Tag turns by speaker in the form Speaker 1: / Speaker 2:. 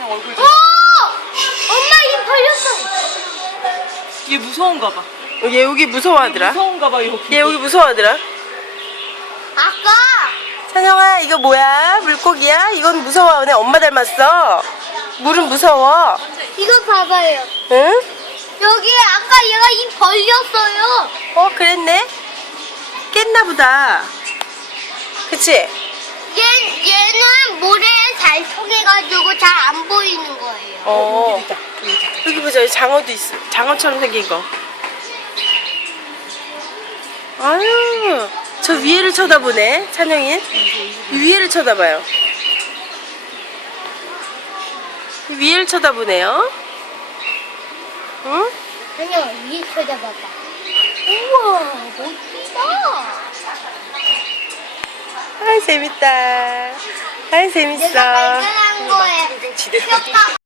Speaker 1: 찬영 얼굴
Speaker 2: 오!
Speaker 1: 좀.
Speaker 2: 엄마 입 벌렸어.
Speaker 1: 얘 무서운가 봐.
Speaker 3: 얘 여기 무서워하더라.
Speaker 1: 무서운가 봐 여기.
Speaker 3: 얘 여기 무서워하더라.
Speaker 2: 아까
Speaker 3: 찬영아, 이거 뭐야? 물고기야? 이건 무서워하네. 엄마 닮았어. 물은 무서워.
Speaker 2: 이거 봐봐요.
Speaker 3: 응?
Speaker 2: 여기 아까 얘가 입 벌렸어요.
Speaker 3: 그랬네. 깼나 보다. 그치?
Speaker 2: 얘는 모래에 잘 통해가지고 잘 안 보이는 거예요.
Speaker 3: 여기 보자. 여기 장어도 있어. 장어처럼 생긴 거. 아유, 저 위에를 쳐다보네. 찬영이. 이 위에를 쳐다봐요. 이 위에를 쳐다보네요. 응?
Speaker 2: 그냥 위에 쳐다봐봐. 우와, 멋지다.
Speaker 3: 아이, 재밌다. 아이, 재밌어.
Speaker 2: 내가 발견한 거에
Speaker 1: 지대.
Speaker 2: 뼈가